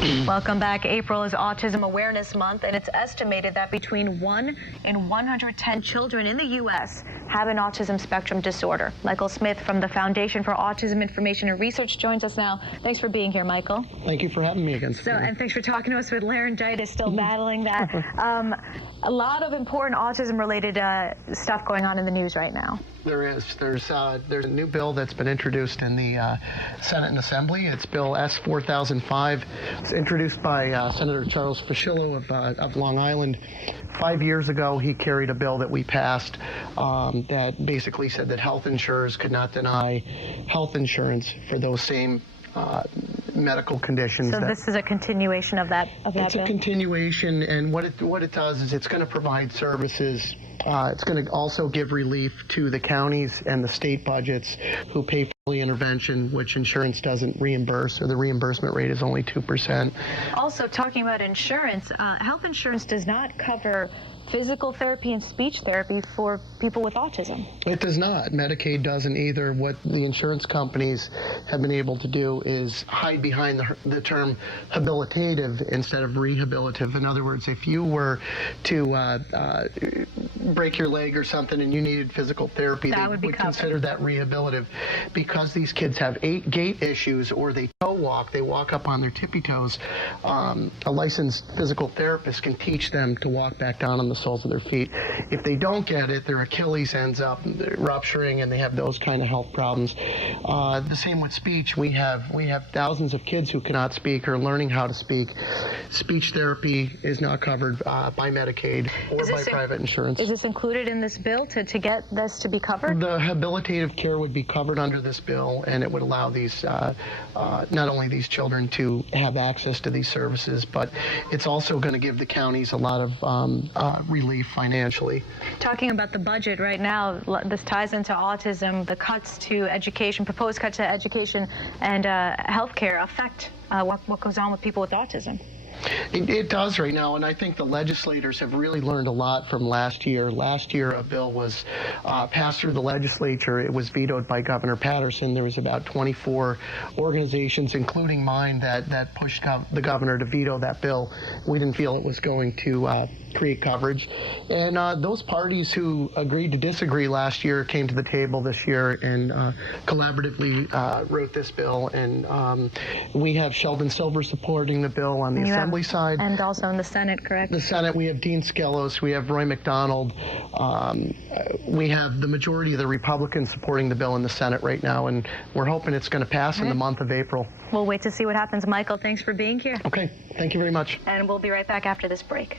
Welcome back. April is Autism Awareness Month, and it's estimated that between 1 in 110 children in the U.S. have an autism spectrum disorder. Michael Smith from the Foundation for Autism Information Research joins us now. Thanks for being here, Michael. Thank you for having me again. And thanks for talking to us with laryngitis, still battling that. A lot of important autism-related stuff going on in the news right now. There is. There's a new bill that's been introduced in the Senate and Assembly. It's Bill S-4005. It's introduced by Senator Charles Fischillo of Long Island. 5 years ago, he carried a bill that we passed that basically said that health insurers could not deny health insurance for those same medical conditions. So this is a continuation of that bill? It's a continuation, and what it does is it's going to provide services. It's going to also give relief to the counties and the state budgets who pay for early intervention, which insurance doesn't reimburse, or the reimbursement rate is only 2%. Also, talking about insurance, health insurance does not cover physical therapy and speech therapy for people with autism. It does not. Medicaid doesn't either. What the insurance companies have been able to do is hide behind the term habilitative instead of rehabilitative. In other words, if you were to break your leg or something and you needed physical therapy, they would consider that rehabilitative. Because these kids have gait issues, or they toe walk, they walk up on their tippy toes, a licensed physical therapist can teach them to walk back down on the soles of their feet. If they don't get it, their Achilles ends up rupturing, and they have those kind of health problems. The same with speech. We have thousands of kids who cannot speak or learning how to speak. Speech therapy is not covered by Medicaid or by private insurance. Is this included in this bill to get this to be covered? The habilitative care would be covered under this bill, and it would allow these not only these children to have access to these services, but it's also going to give the counties a lot of relief financially. Talking about the budget right now, this ties into autism. The cuts to education, proposed cuts to education and healthcare affect what goes on with people with autism. It does right now, and I think the legislators have really learned a lot from last year. Last year, a bill was passed through the legislature. It was vetoed by Governor Patterson. There was about 24 organizations, including mine, that pushed the governor to veto that bill. We didn't feel it was going to create coverage. And those parties who agreed to disagree last year came to the table this year and collaboratively wrote this bill. And we have Sheldon Silver supporting the bill on the Assembly side. And also in the Senate, correct? The Senate, we have Dean Skelos, we have Roy McDonald. We have the majority of the Republicans supporting the bill in the Senate right now, and we're hoping it's going to pass in the month of April. We'll wait to see what happens. Michael, thanks for being here. Okay, thank you very much. And we'll be right back after this break.